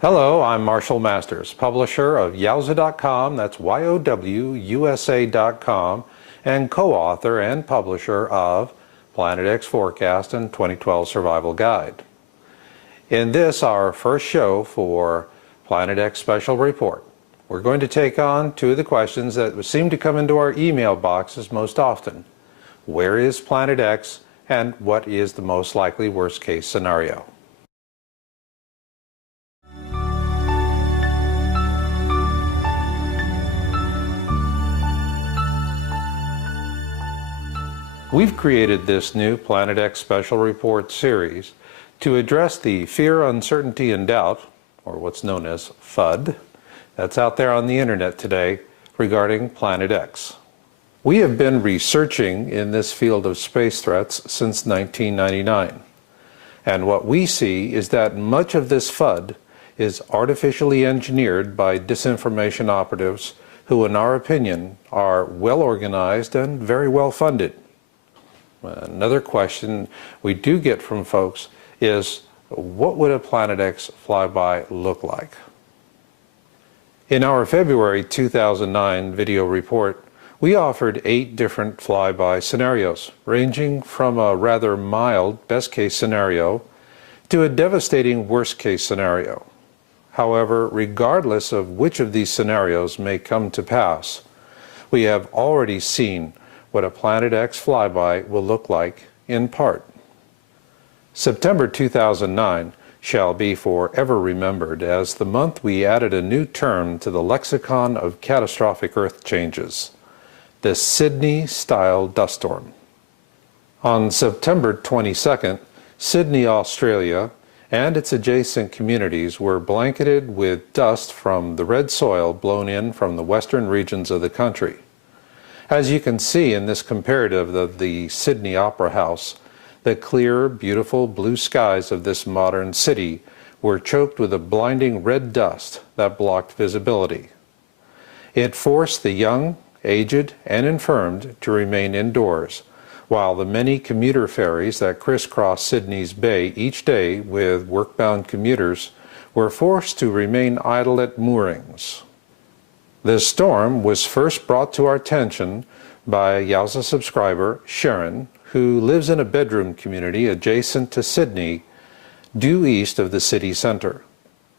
Hello, I'm Marshall Masters, publisher of Yowza.com, that's YOWUSA.com, and co-author and publisher of Planet X Forecast and 2012 Survival Guide. In this, our first show for Planet X Special Report, we're going to take on two of the questions that seem to come into our email boxes most often. Where is Planet X, and what is the most likely worst-case scenario? We've created this new Planet X Special Report series to address the fear, uncertainty, and doubt, or what's known as FUD, that's out there on the internet today regarding Planet X. We have been researching in this field of space threats since 1999, and what we see is that much of this FUD is artificially engineered by disinformation operatives who, in our opinion, are well organized and very well funded. Another question we do get from folks is, what would a Planet X flyby look like? In our February 2009 video report, we offered 8 different flyby scenarios, ranging from a rather mild best-case scenario to a devastating worst-case scenario. However, regardless of which of these scenarios may come to pass, we have already seen what a Planet X flyby will look like in part. September 2009 shall be forever remembered as the month we added a new term to the lexicon of catastrophic Earth changes, the Sydney-style dust storm. On September 22nd, Sydney, Australia, and its adjacent communities were blanketed with dust from the red soil blown in from the western regions of the country. As you can see in this comparative of the Sydney Opera House, the clear, beautiful blue skies of this modern city were choked with a blinding red dust that blocked visibility. It forced the young, aged, and infirmed to remain indoors, while the many commuter ferries that crisscross Sydney's bay each day with work-bound commuters were forced to remain idle at moorings. This storm was first brought to our attention by a Yowza subscriber, Sharon, who lives in a bedroom community adjacent to Sydney, due east of the city center.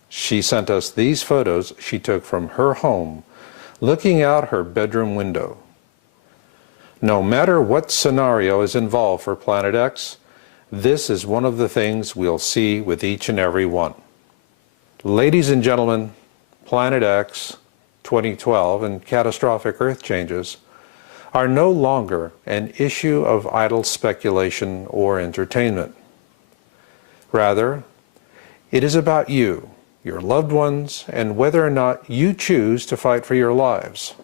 She sent us these photos she took from her home, looking out her bedroom window. No matter what scenario is involved for Planet X, this is one of the things we'll see with each and every one. Ladies and gentlemen, Planet X 2012 and catastrophic Earth changes are no longer an issue of idle speculation or entertainment. Rather, it is about you, your loved ones, and whether or not you choose to fight for your lives.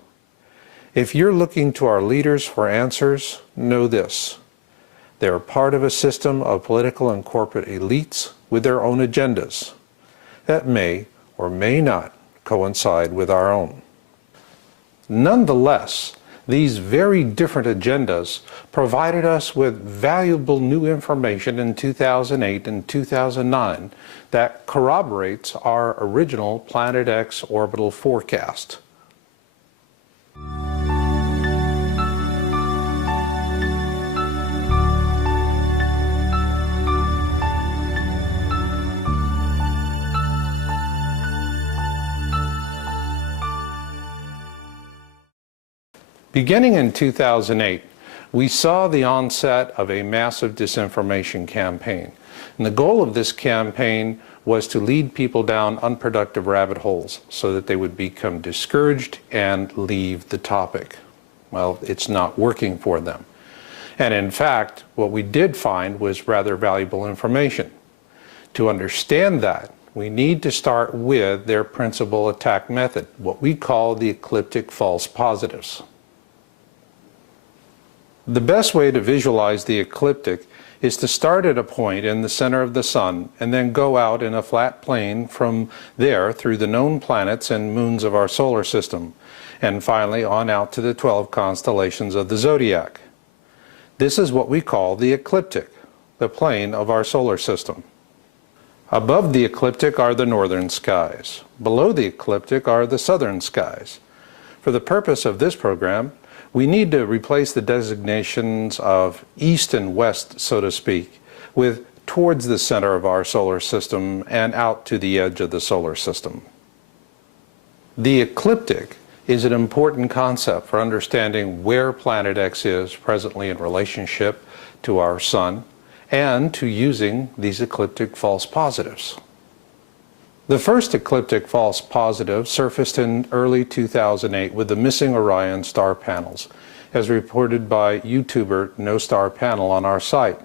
If you're looking to our leaders for answers, know this: they're part of a system of political and corporate elites with their own agendas that may or may not coincide with our own. Nonetheless, these very different agendas provided us with valuable new information in 2008 and 2009 that corroborates our original Planet X orbital forecast. Beginning in 2008, we saw the onset of a massive disinformation campaign. And the goal of this campaign was to lead people down unproductive rabbit holes so that they would become discouraged and leave the topic. Well, it's not working for them. And in fact, what we did find was rather valuable information. To understand that, we need to start with their principal attack method, what we call the ecliptic false positives. The best way to visualize the ecliptic is to start at a point in the center of the sun and then go out in a flat plane from there through the known planets and moons of our solar system, and finally on out to the 12 constellations of the zodiac. This is what we call the ecliptic, the plane of our solar system. Above the ecliptic are the northern skies. Below the ecliptic are the southern skies. For the purpose of this program, we need to replace the designations of east and west, so to speak, with towards the center of our solar system and out to the edge of the solar system. The ecliptic is an important concept for understanding where Planet X is presently in relationship to our Sun and to using these ecliptic false positives. The first ecliptic false positive surfaced in early 2008 with the missing Orion star panels, as reported by YouTuber No Star Panel on our site.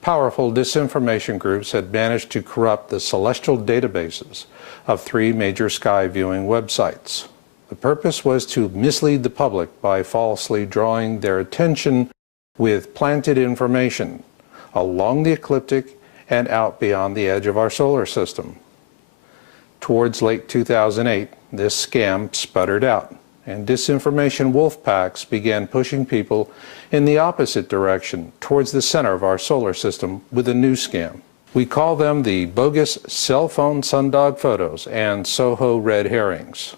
Powerful disinformation groups had managed to corrupt the celestial databases of 3 major sky viewing websites. The purpose was to mislead the public by falsely drawing their attention with planted information along the ecliptic and out beyond the edge of our solar system. Towards late 2008, this scam sputtered out, and disinformation wolf packs began pushing people in the opposite direction, towards the center of our solar system, with a new scam. We call them the bogus cell phone sundog photos and Soho red herrings.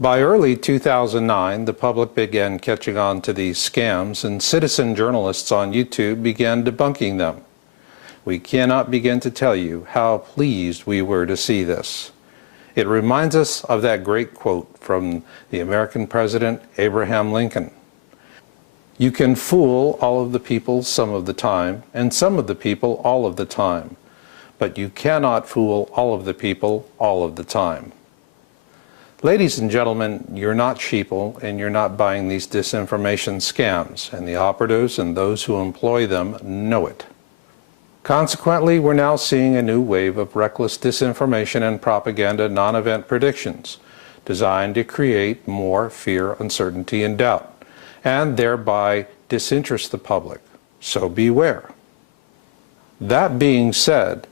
By early 2009, the public began catching on to these scams, and citizen journalists on YouTube began debunking them. We cannot begin to tell you how pleased we were to see this. It reminds us of that great quote from the American President Abraham Lincoln. You can fool all of the people some of the time, and some of the people all of the time, but you cannot fool all of the people all of the time. Ladies and gentlemen, you're not sheeple, and you're not buying these disinformation scams, and the operatives and those who employ them know it. Consequently, we're now seeing a new wave of reckless disinformation and propaganda non-event predictions designed to create more fear, uncertainty, and doubt, and thereby disinterest the public. So beware. That being said,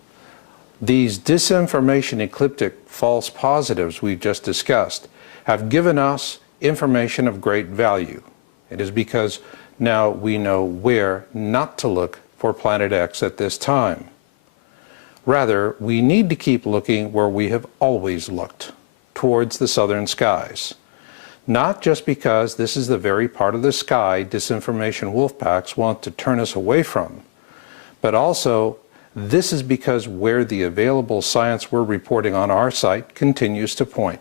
these disinformation ecliptic false positives we've just discussed have given us information of great value. It is because now we know where not to look for Planet X at this time. Rather, we need to keep looking where we have always looked, towards the southern skies. Not just because this is the very part of the sky disinformation wolf packs want to turn us away from, but also this is because where the available science we're reporting on our site continues to point.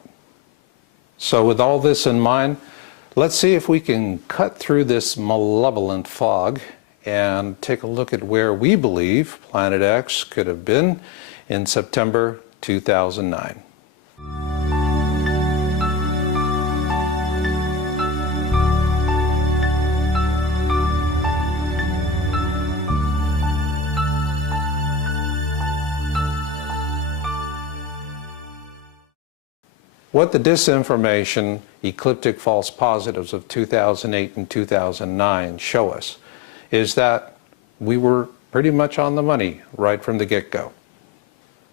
So with all this in mind, let's see if we can cut through this malevolent fog and take a look at where we believe Planet X could have been in September 2009. What the disinformation ecliptic false positives of 2008 and 2009 show us is that we were pretty much on the money right from the get-go.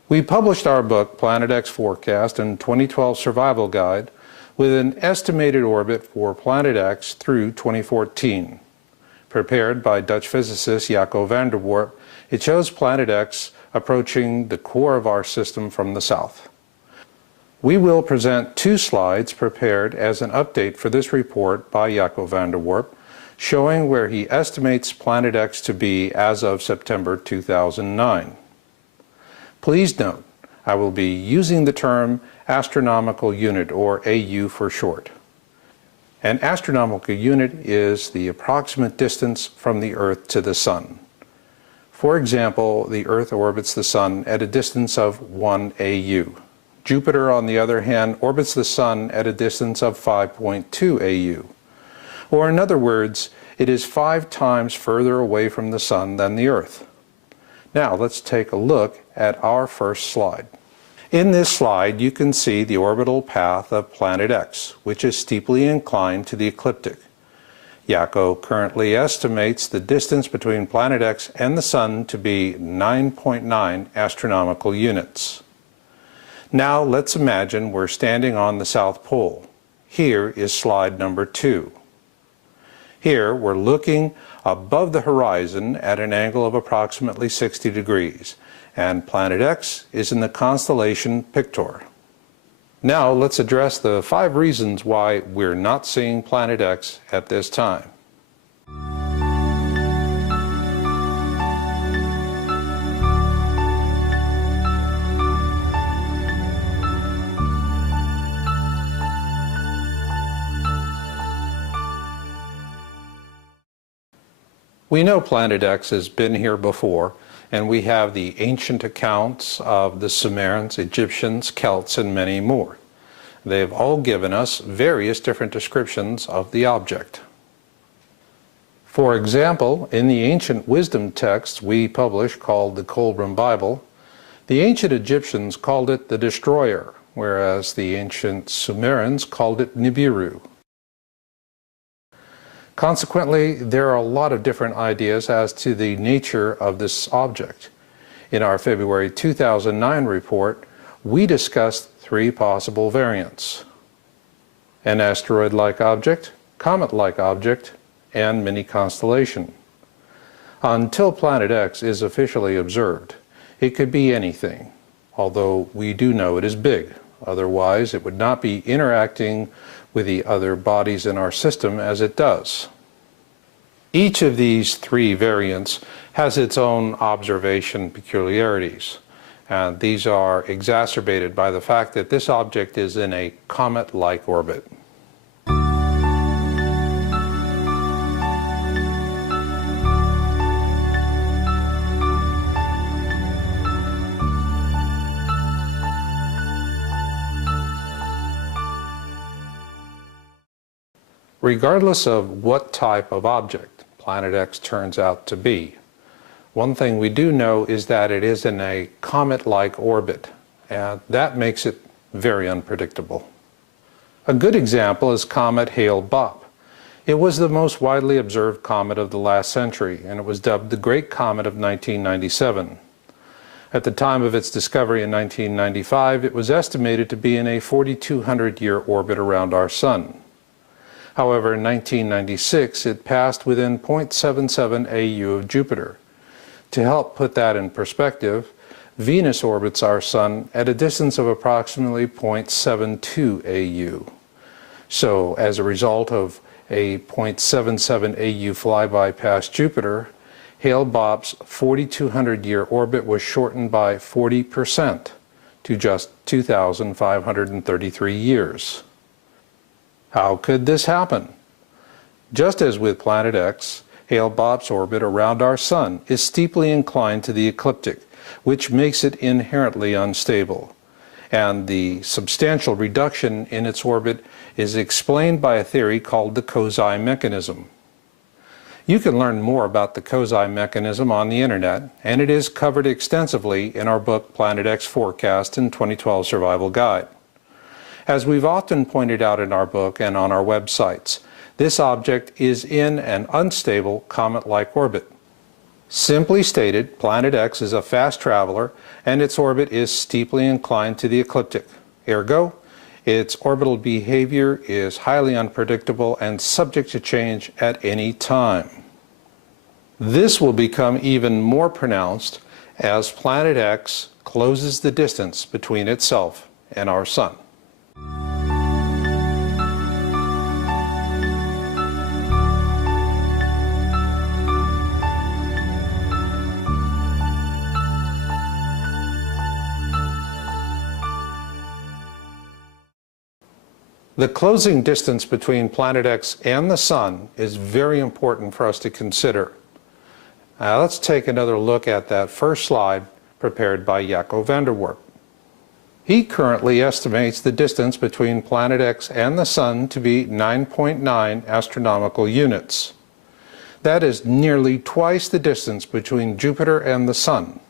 We published our book, Planet X Forecast and 2012 Survival Guide, with an estimated orbit for Planet X through 2014. Prepared by Dutch physicist Jaco van der Warp, it shows Planet X approaching the core of our system from the south. We will present 2 slides prepared as an update for this report by Jaco van der Warp, showing where he estimates Planet X to be as of September 2009. Please note, I will be using the term astronomical unit, or AU for short. An astronomical unit is the approximate distance from the Earth to the Sun. For example, the Earth orbits the Sun at a distance of 1 AU. Jupiter, on the other hand, orbits the Sun at a distance of 5.2 AU. Or in other words, it is 5 times further away from the Sun than the Earth. Now let's take a look at our first slide. In this slide, you can see the orbital path of Planet X, which is steeply inclined to the ecliptic. Jaco currently estimates the distance between Planet X and the Sun to be 9.9 astronomical units. Now let's imagine we're standing on the South Pole. Here is slide number 2. Here we're looking above the horizon at an angle of approximately 60 degrees, and Planet X is in the constellation Pictor. Now let's address the 5 reasons why we're not seeing Planet X at this time. We know Planet X has been here before, and we have the ancient accounts of the Sumerians, Egyptians, Celts, and many more. They've all given us various different descriptions of the object. For example, in the ancient wisdom text we publish called the Kolbrin Bible, the ancient Egyptians called it the Destroyer, whereas the ancient Sumerians called it Nibiru. Consequently, there are a lot of different ideas as to the nature of this object. In our February 2009 report, we discussed 3 possible variants: an asteroid-like object, comet-like object, and mini-constellation. Until Planet X is officially observed, it could be anything, although we do know it is big. Otherwise, it would not be interacting with the other bodies in our system as it does. Each of these 3 variants has its own observation peculiarities, and these are exacerbated by the fact that this object is in a comet-like orbit. Regardless of what type of object Planet X turns out to be, one thing we do know is that it is in a comet-like orbit, and that makes it very unpredictable. A good example is comet Hale-Bopp. It was the most widely observed comet of the last century, and it was dubbed the Great Comet of 1997. At the time of its discovery in 1995, it was estimated to be in a 4,200-year orbit around our Sun. However, in 1996, it passed within 0.77 AU of Jupiter. To help put that in perspective, Venus orbits our Sun at a distance of approximately 0.72 AU. So, as a result of a 0.77 AU flyby past Jupiter, Hale-Bopp's 4,200-year orbit was shortened by 40% to just 2,533 years. How could this happen? Just as with Planet X, Hale-Bopp's orbit around our Sun is steeply inclined to the ecliptic, which makes it inherently unstable. And the substantial reduction in its orbit is explained by a theory called the Kozai mechanism. You can learn more about the Kozai mechanism on the internet, and it is covered extensively in our book Planet X Forecast and 2012 Survival Guide. As we've often pointed out in our book and on our websites, this object is in an unstable comet-like orbit. Simply stated, Planet X is a fast traveler and its orbit is steeply inclined to the ecliptic. Ergo, its orbital behavior is highly unpredictable and subject to change at any time. This will become even more pronounced as Planet X closes the distance between itself and our Sun. The closing distance between Planet X and the Sun is very important for us to consider. Now let's take another look at that first slide prepared by Jaco van der Warp. He currently estimates the distance between Planet X and the Sun to be 9.9 astronomical units. That is nearly twice the distance between Jupiter and the Sun.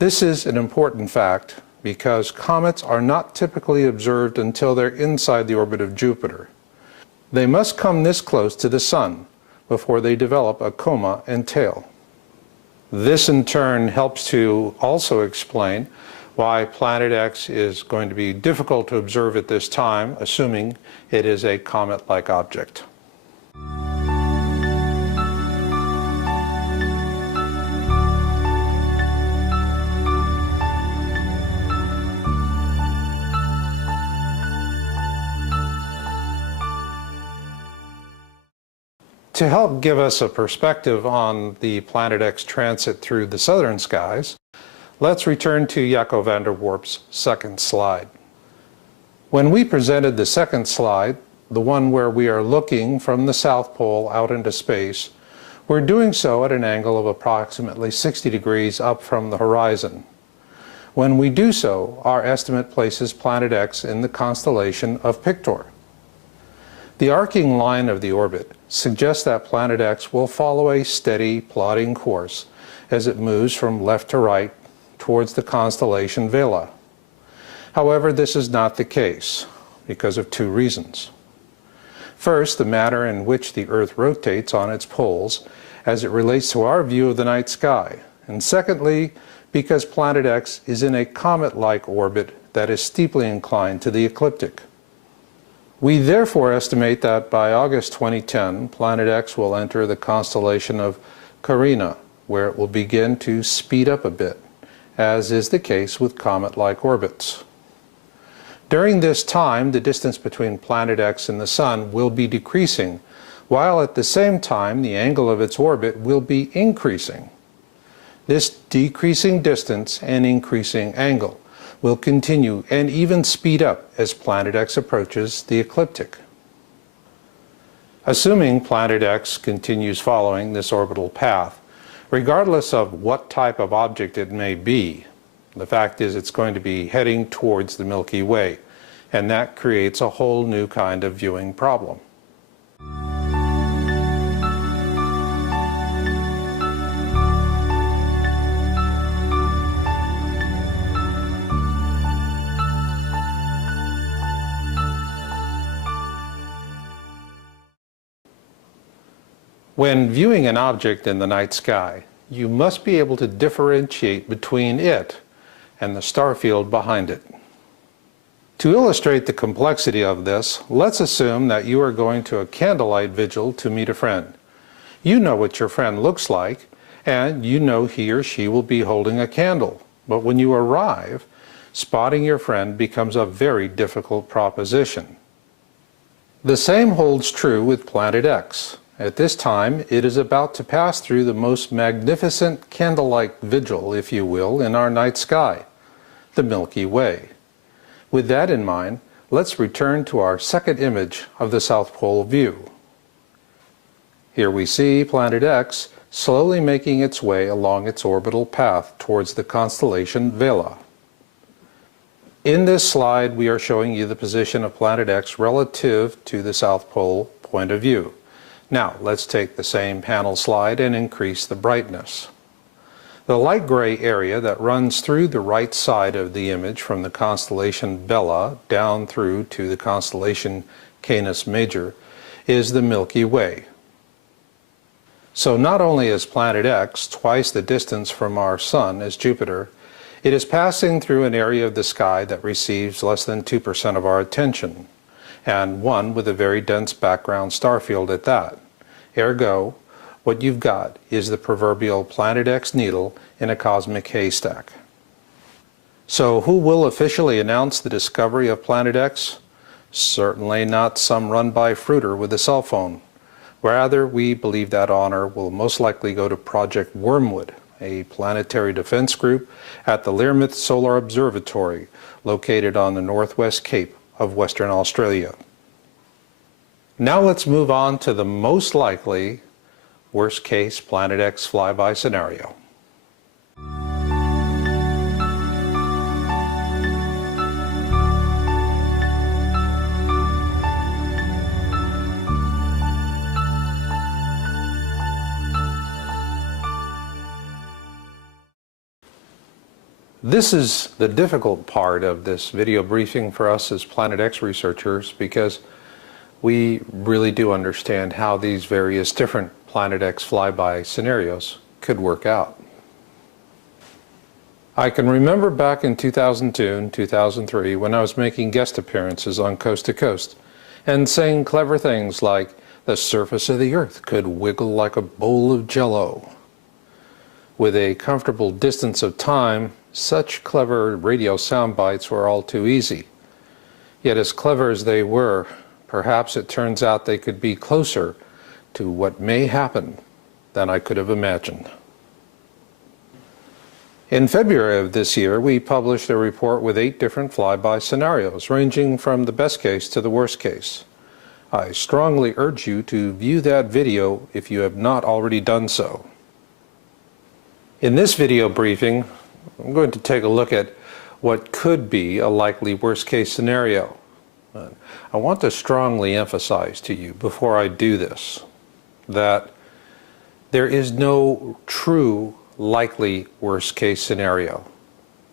This is an important fact because comets are not typically observed until they're inside the orbit of Jupiter. They must come this close to the Sun before they develop a coma and tail. This in turn helps to also explain why Planet X is going to be difficult to observe at this time, assuming it is a comet-like object. To help give us a perspective on the Planet X transit through the southern skies, let's return to Jaco van der Warp's second slide. When we presented the second slide, the one where we are looking from the South Pole out into space, we're doing so at an angle of approximately 60 degrees up from the horizon. When we do so, our estimate places Planet X in the constellation of Pictor. The arcing line of the orbit suggests that Planet X will follow a steady, plodding course as it moves from left to right towards the constellation Vela. However, this is not the case because of two reasons. First, the manner in which the Earth rotates on its poles as it relates to our view of the night sky. And secondly, because Planet X is in a comet-like orbit that is steeply inclined to the ecliptic. We therefore estimate that by August 2010, Planet X will enter the constellation of Carina, where it will begin to speed up a bit, as is the case with comet-like orbits. During this time, the distance between Planet X and the Sun will be decreasing, while at the same time the angle of its orbit will be increasing. This decreasing distance and increasing angle will continue and even speed up as Planet X approaches the ecliptic. Assuming Planet X continues following this orbital path, regardless of what type of object it may be, the fact is it's going to be heading towards the Milky Way, and that creates a whole new kind of viewing problem. When viewing an object in the night sky, you must be able to differentiate between it and the star field behind it. To illustrate the complexity of this, let's assume that you are going to a candlelight vigil to meet a friend. You know what your friend looks like, and you know he or she will be holding a candle. But when you arrive, spotting your friend becomes a very difficult proposition. The same holds true with Planet X. At this time, it is about to pass through the most magnificent candlelight vigil, if you will, in our night sky, the Milky Way. With that in mind, let's return to our second image of the South Pole view. Here we see Planet X slowly making its way along its orbital path towards the constellation Vela. In this slide, we are showing you the position of Planet X relative to the South Pole point of view. Now, let's take the same panel slide and increase the brightness. The light gray area that runs through the right side of the image from the constellation Vela down through to the constellation Canis Major is the Milky Way. So not only is Planet X twice the distance from our Sun as Jupiter, it is passing through an area of the sky that receives less than 2% of our attention, and one with a very dense background star field at that. Ergo, what you've got is the proverbial Planet X needle in a cosmic haystack. So who will officially announce the discovery of Planet X? Certainly not some run-by fruiter with a cell phone. Rather, we believe that honor will most likely go to Project Wormwood, a planetary defense group at the Learmonth Solar Observatory, located on the northwest cape of Western Australia. Now let's move on to the most likely worst-case Planet X flyby scenario. This is the difficult part of this video briefing for us as Planet X researchers, because we really do understand how these various different Planet X flyby scenarios could work out. I can remember back in 2002 and 2003 when I was making guest appearances on Coast to Coast and saying clever things like, the surface of the Earth could wiggle like a bowl of Jell-O. With a comfortable distance of time, such clever radio sound bites were all too easy. Yet as clever as they were, perhaps it turns out they could be closer to what may happen than I could have imagined. In February of this year, we published a report with 8 different flyby scenarios, ranging from the best case to the worst case. I strongly urge you to view that video if you have not already done so. In this video briefing, I'm going to take a look at what could be a likely worst case scenario. I want to strongly emphasize to you before I do this that there is no true likely worst case scenario.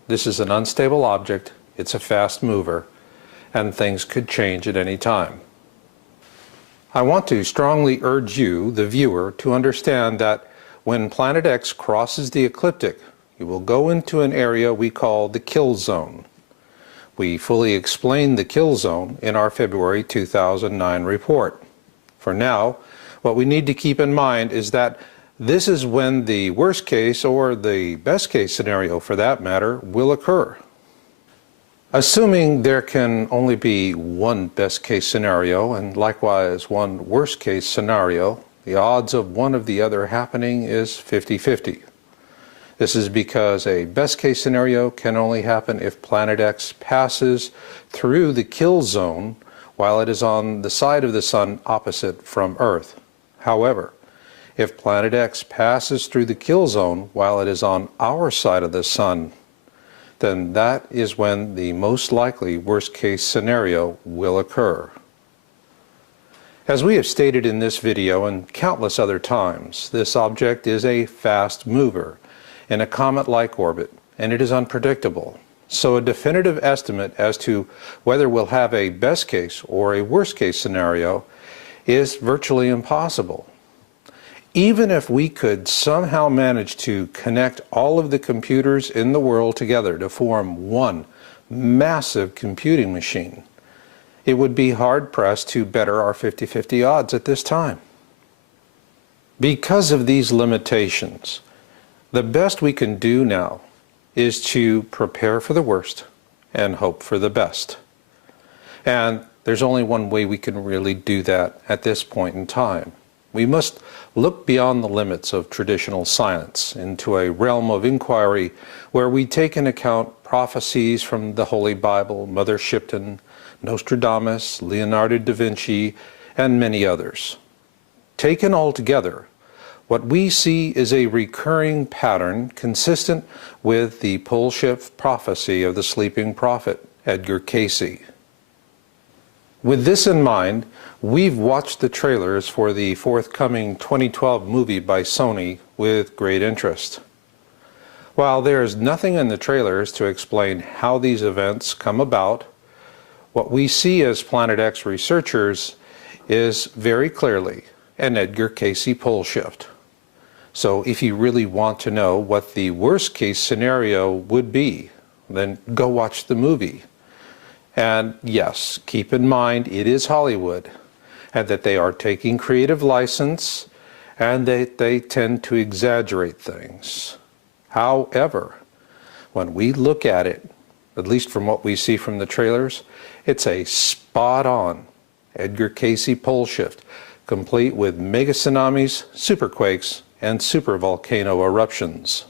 This is an unstable object, it's a fast mover, and things could change at any time. I want to strongly urge you, the viewer, to understand that when Planet X crosses the ecliptic, you will go into an area we call the kill zone. We fully explained the kill zone in our February 2009 report. For now, what we need to keep in mind is that this is when the worst case, or the best case scenario for that matter, will occur. Assuming there can only be one best case scenario and likewise one worst case scenario, the odds of one of the other happening is 50-50. This is because a best case scenario can only happen if Planet X passes through the kill zone while it is on the side of the Sun opposite from Earth. However, if Planet X passes through the kill zone while it is on our side of the Sun, then that is when the most likely worst case scenario will occur. As we have stated in this video and countless other times, this object is a fast mover in a comet-like orbit, and it is unpredictable. So a definitive estimate as to whether we'll have a best case or a worst case scenario is virtually impossible. Even if we could somehow manage to connect all of the computers in the world together to form one massive computing machine, it would be hard-pressed to better our 50-50 odds at this time. Because of these limitations, the best we can do now is to prepare for the worst and hope for the best. And there's only one way we can really do that at this point in time. We must look beyond the limits of traditional science into a realm of inquiry where we take into account prophecies from the Holy Bible, Mother Shipton, Nostradamus, Leonardo da Vinci, and many others. Taken all together, what we see is a recurring pattern consistent with the pole shift prophecy of the sleeping prophet, Edgar Cayce. With this in mind, we've watched the trailers for the forthcoming 2012 movie by Sony with great interest. While there is nothing in the trailers to explain how these events come about, what we see as Planet X researchers is very clearly an Edgar Cayce pole shift. So if you really want to know what the worst case scenario would be, then go watch the movie. And yes, keep in mind it is Hollywood, and that they are taking creative license, and that they tend to exaggerate things. However, when we look at it, at least from what we see from the trailers, it's a spot-on Edgar Cayce pole shift, complete with mega tsunamis, superquakes, and supervolcano eruptions.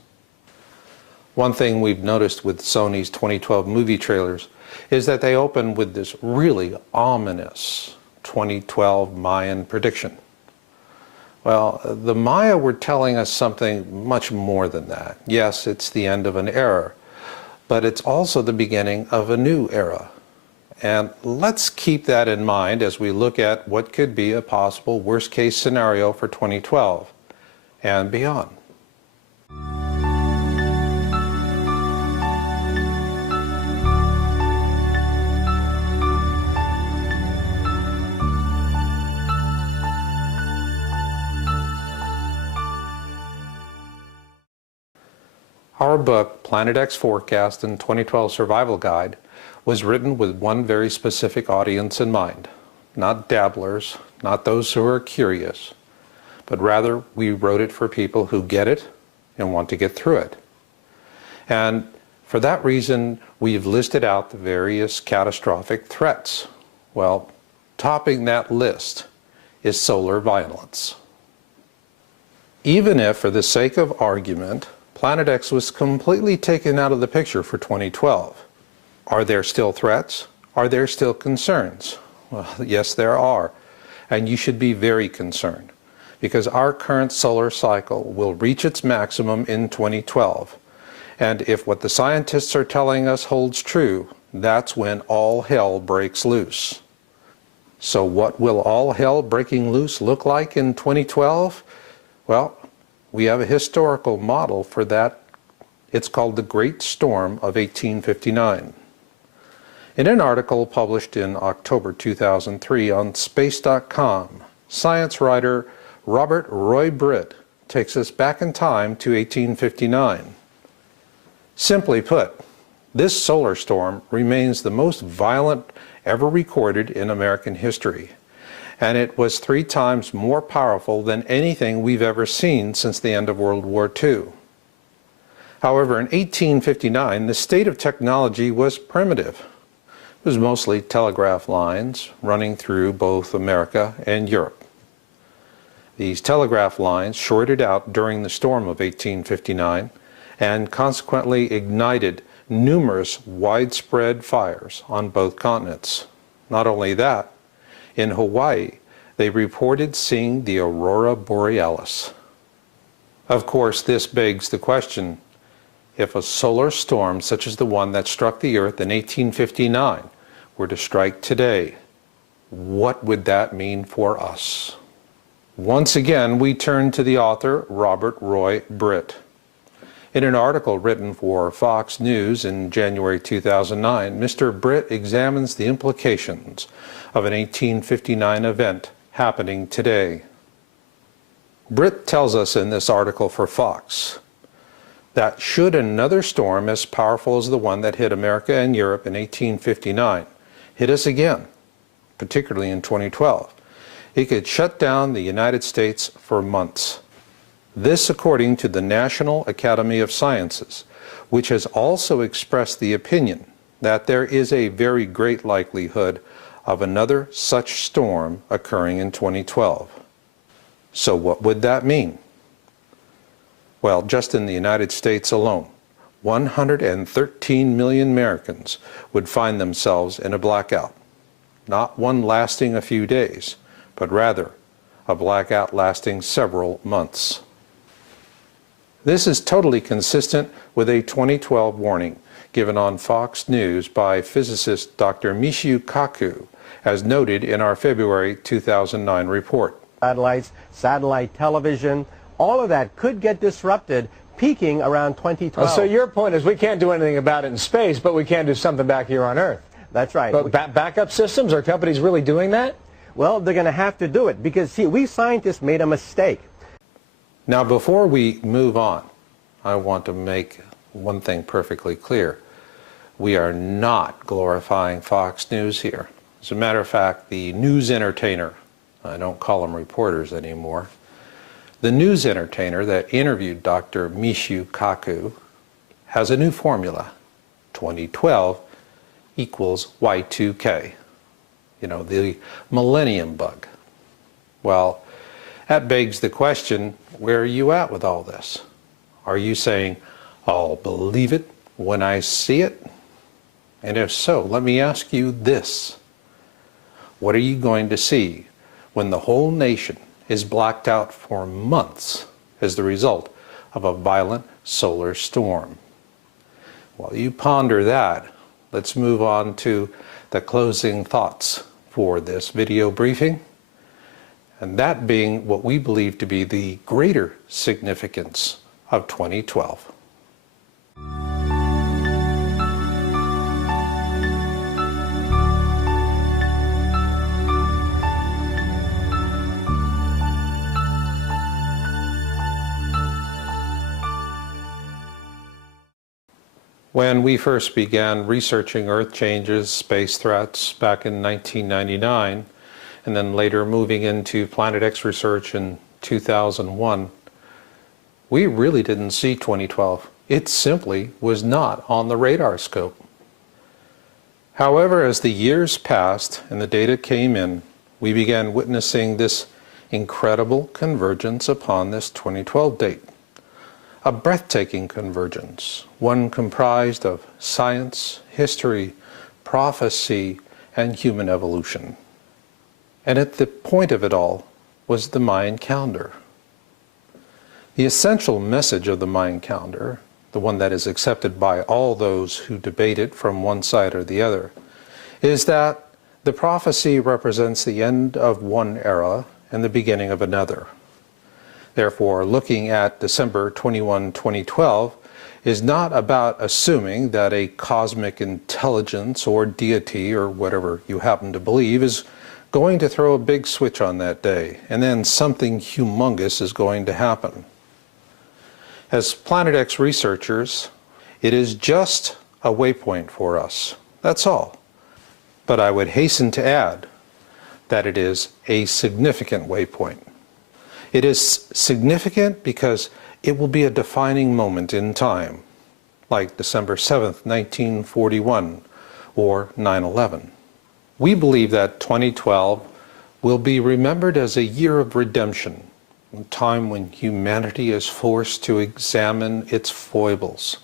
One thing we've noticed with Sony's 2012 movie trailers is that they open with this really ominous 2012 Mayan prediction. Well, the Maya were telling us something much more than that. Yes, it's the end of an era, but it's also the beginning of a new era. And let's keep that in mind as we look at what could be a possible worst-case scenario for 2012 and beyond. Our book, Planet X Forecast and 2012 Survival Guide, was written with one very specific audience in mind. Not dabblers, not those who are curious, but rather we wrote it for people who get it and want to get through it. And for that reason, we've listed out the various catastrophic threats. Well, topping that list is solar violence. Even if, for the sake of argument, Planet X was completely taken out of the picture for 2012, are there still threats? Are there still concerns? Well, yes, there are. And you should be very concerned, because our current solar cycle will reach its maximum in 2012. And if what the scientists are telling us holds true, that's when all hell breaks loose. So what will all hell breaking loose look like in 2012? Well, we have a historical model for that. It's called the Great Storm of 1859. In an article published in October 2003 on Space.com, science writer Robert Roy Britt takes us back in time to 1859. Simply put, this solar storm remains the most violent ever recorded in American history, and it was 3 times more powerful than anything we've ever seen since the end of World War II. However, in 1859, the state of technology was primitive. It was mostly telegraph lines running through both America and Europe. These telegraph lines shorted out during the storm of 1859 and consequently ignited numerous widespread fires on both continents. Not only that, in Hawaii, they reported seeing the aurora borealis. Of course, this begs the question, if a solar storm such as the one that struck the Earth in 1859 were to strike today, what would that mean for us? Once again, we turn to the author, Robert Roy Britt. In an article written for Fox News in January 2009, Mr. Britt examines the implications of an 1859 event happening today. Britt tells us in this article for Fox that should another storm as powerful as the one that hit America and Europe in 1859 hit us again, particularly in 2012, it could shut down the United States for months. This according to the National Academy of Sciences, which has also expressed the opinion that there is a very great likelihood of another such storm occurring in 2012. So what would that mean? Well, just in the United States alone, 113 million Americans would find themselves in a blackout. Not one lasting a few days, but rather a blackout lasting several months. This is totally consistent with a 2012 warning given on Fox News by physicist Dr. Michio Kaku, as noted in our February 2009 report. Satellites, satellite television, all of that could get disrupted, peaking around 2012. So your point is we can't do anything about it in space, but we can do something back here on Earth. That's right. But backup systems, are companies really doing that? Well, they're going to have to do it because, see, we scientists made a mistake. Now, before we move on, I want to make one thing perfectly clear. We are not glorifying Fox News here. As a matter of fact, the news entertainer, I don't call them reporters anymore, the news entertainer that interviewed Dr. Michio Kaku has a new formula. 2012 equals Y2K. You know, the millennium bug. Well, that begs the question, where are you at with all this? Are you saying, I'll believe it when I see it? And if so, let me ask you this. What are you going to see when the whole nation is blacked out for months as the result of a violent solar storm? While you ponder that, let's move on to the closing thoughts for this video briefing, and that being what we believe to be the greater significance of 2012. When we first began researching Earth changes, space threats back in 1999, and then later moving into Planet X research in 2001, we really didn't see 2012. It simply was not on the radar scope. However, as the years passed and the data came in, we began witnessing this incredible convergence upon this 2012 date. A breathtaking convergence, one comprised of science, history, prophecy, and human evolution. And at the point of it all was the Mayan calendar. The essential message of the Mayan calendar, the one that is accepted by all those who debate it from one side or the other, is that the prophecy represents the end of one era and the beginning of another. Therefore, looking at December 21, 2012 is not about assuming that a cosmic intelligence or deity or whatever you happen to believe is going to throw a big switch on that day, and then something humongous is going to happen. As Planet X researchers, it is just a waypoint for us. That's all. But I would hasten to add that it is a significant waypoint. It is significant because it will be a defining moment in time, like December 7th, 1941, or 9/11. We believe that 2012 will be remembered as a year of redemption, a time when humanity is forced to examine its foibles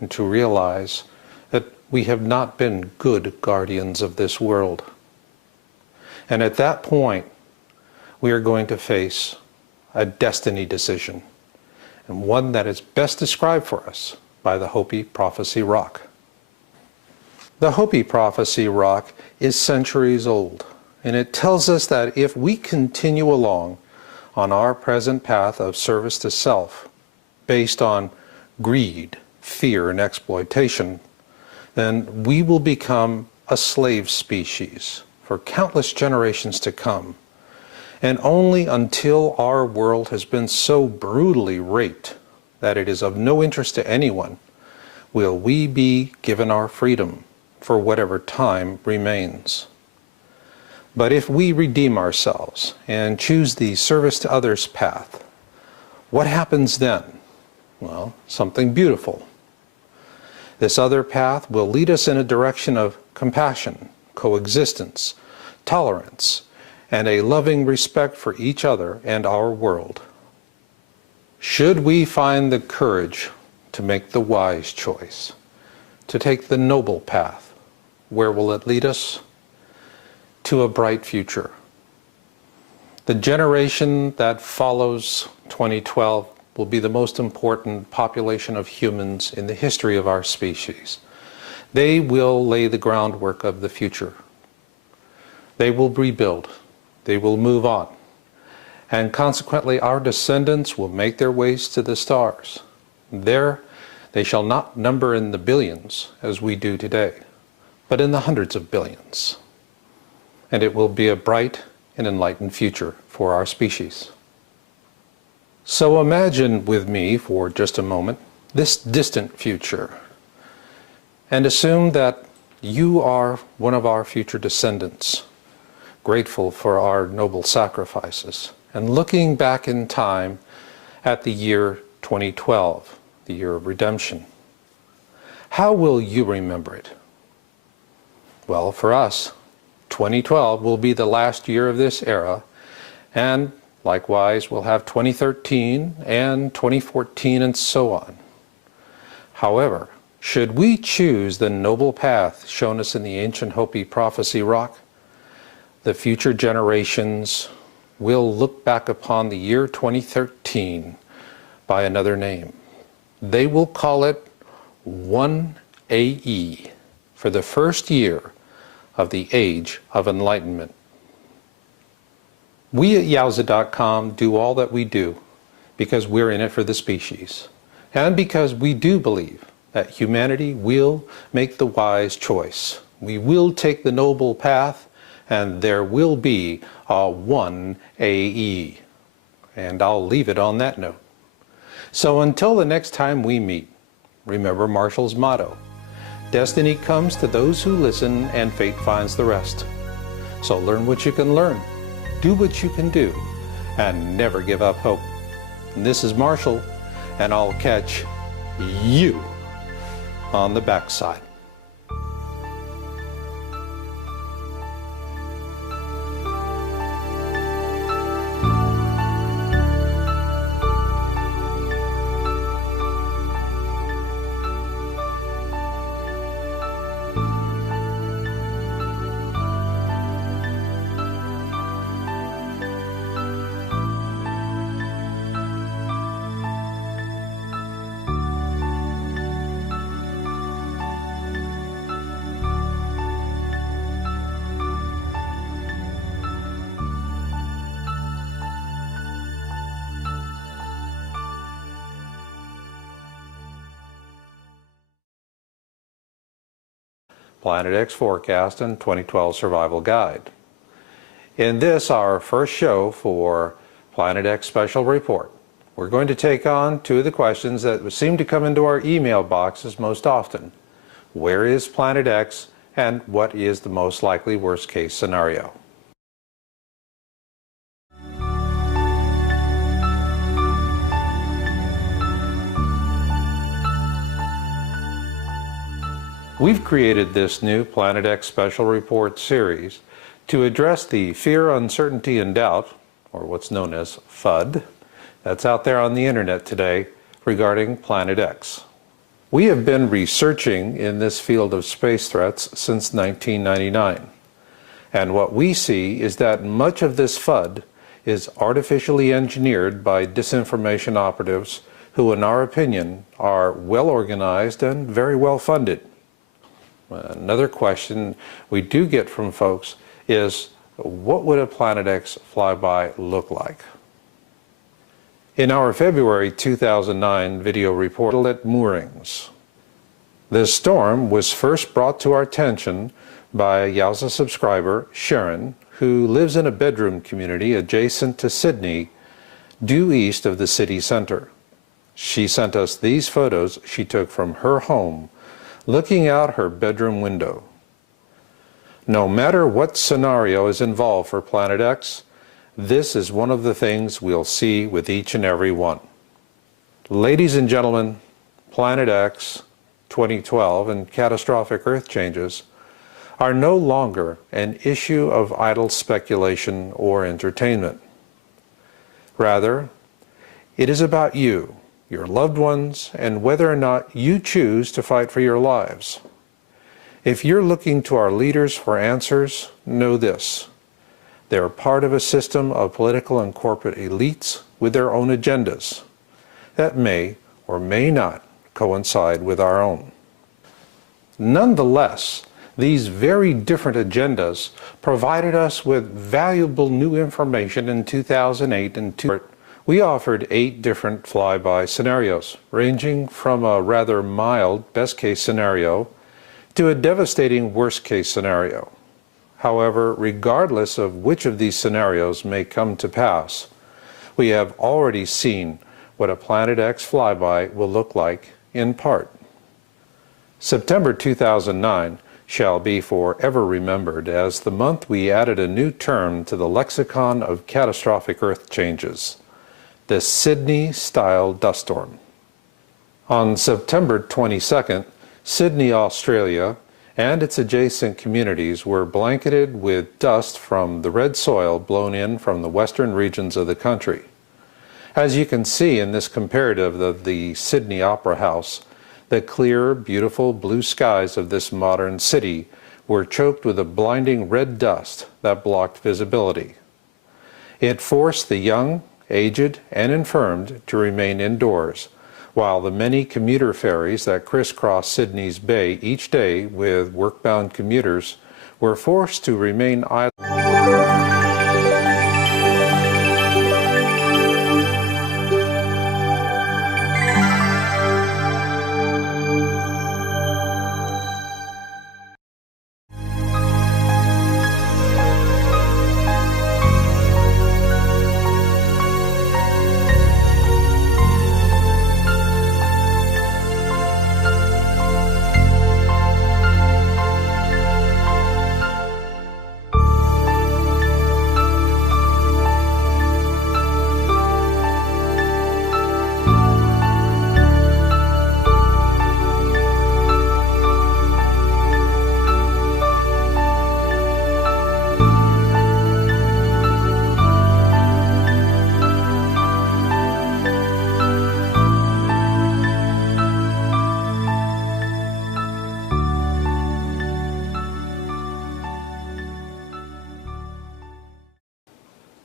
and to realize that we have not been good guardians of this world. And at that point, we are going to face a destiny decision, and one that is best described for us by the Hopi Prophecy Rock. The Hopi Prophecy Rock is centuries old, and it tells us that if we continue along on our present path of service to self, based on greed, fear, and exploitation, then we will become a slave species for countless generations to come. And only until our world has been so brutally raped that it is of no interest to anyone will we be given our freedom for whatever time remains. But if we redeem ourselves and choose the service to others path, what happens then? Well, something beautiful. This other path will lead us in a direction of compassion, coexistence, tolerance, and a loving respect for each other and our world. Should we find the courage to make the wise choice, to take the noble path, where will it lead us? To a bright future. The generation that follows 2012 will be the most important population of humans in the history of our species. They will lay the groundwork of the future. They will rebuild. They will move on. And consequently, our descendants will make their ways to the stars. There, they shall not number in the billions, as we do today, but in the hundreds of billions. And it will be a bright and enlightened future for our species. So imagine with me for just a moment this distant future, and assume that you are one of our future descendants, grateful for our noble sacrifices, and looking back in time at the year 2012, the year of redemption. How will you remember it? Well, for us, 2012 will be the last year of this era, and likewise we'll have 2013 and 2014 and so on. However, should we choose the noble path shown us in the ancient Hopi Prophecy Rock, the future generations will look back upon the year 2013 by another name. They will call it 1AE, for the first year of the Age of Enlightenment. We at Yowza.com do all that we do because we're in it for the species, and because we do believe that humanity will make the wise choice. We will take the noble path, and there will be a 1AE. And I'll leave it on that note. So until the next time we meet, remember Marshall's motto: destiny comes to those who listen, and fate finds the rest. So learn what you can learn, do what you can do, and never give up hope. And this is Marshall, and I'll catch you on the backside. Planet X Forecast and 2012 Survival Guide. In this, our first show for Planet X Special Report, we're going to take on two of the questions that seem to come into our email boxes most often. Where is Planet X, and what is the most likely worst-case scenario? We've created this new Planet X Special Report series to address the fear, uncertainty, and doubt, or what's known as FUD, that's out there on the internet today regarding Planet X. We have been researching in this field of space threats since 1999, and what we see is that much of this FUD is artificially engineered by disinformation operatives who, in our opinion, are well organized and very well funded. Another question we do get from folks is, what would a Planet X flyby look like? In our February 2009 video report at moorings, this storm was first brought to our attention by a Yowza subscriber, Sharon, who lives in a bedroom community adjacent to Sydney, due east of the city center. She sent us these photos she took from her home, looking out her bedroom window. No matter what scenario is involved for Planet X, this is one of the things we'll see with each and every one. Ladies and gentlemen, Planet X, 2012, and catastrophic Earth changes are no longer an issue of idle speculation or entertainment. Rather, it is about you, your loved ones, and whether or not you choose to fight for your lives. If you're looking to our leaders for answers, know this: they're part of a system of political and corporate elites with their own agendas that may or may not coincide with our own. Nonetheless, these very different agendas provided us with valuable new information in 2008 and 2000. We offered 8 different flyby scenarios, ranging from a rather mild best-case scenario to a devastating worst-case scenario. However, regardless of which of these scenarios may come to pass, we have already seen what a Planet X flyby will look like in part. September 2009 shall be forever remembered as the month we added a new term to the lexicon of catastrophic Earth changes: the Sydney-style dust storm. On September 22nd, Sydney, Australia, and its adjacent communities were blanketed with dust from the red soil blown in from the western regions of the country. As you can see in this comparative of the Sydney Opera House, the clear, beautiful blue skies of this modern city were choked with a blinding red dust that blocked visibility. It forced the young, aged, and infirmed to remain indoors, while the many commuter ferries that crisscross Sydney's bay each day with work-bound commuters were forced to remain idle.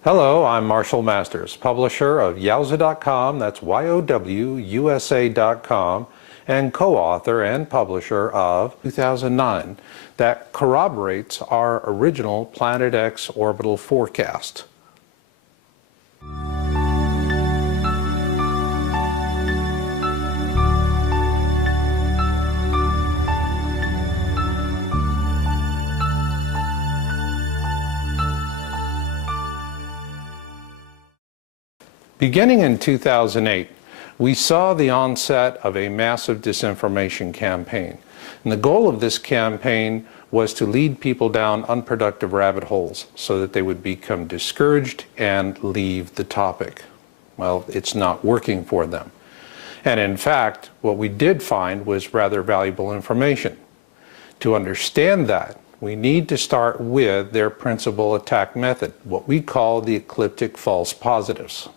Hello, I'm Marshall Masters, publisher of Yowza.com, that's YOWUSA.com, and co-author and publisher of 2009 that corroborates our original Planet X orbital forecast. Beginning in 2008, we saw the onset of a massive disinformation campaign. And the goal of this campaign was to lead people down unproductive rabbit holes so that they would become discouraged and leave the topic. Well, it's not working for them. And in fact, what we did find was rather valuable information. To understand that, we need to start with their principal attack method, what we call the ecliptic false positives.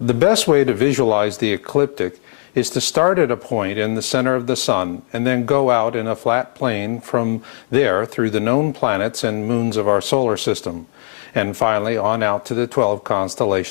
The best way to visualize the ecliptic is to start at a point in the center of the sun and then go out in a flat plane from there through the known planets and moons of our solar system, and finally on out to the 12 constellations.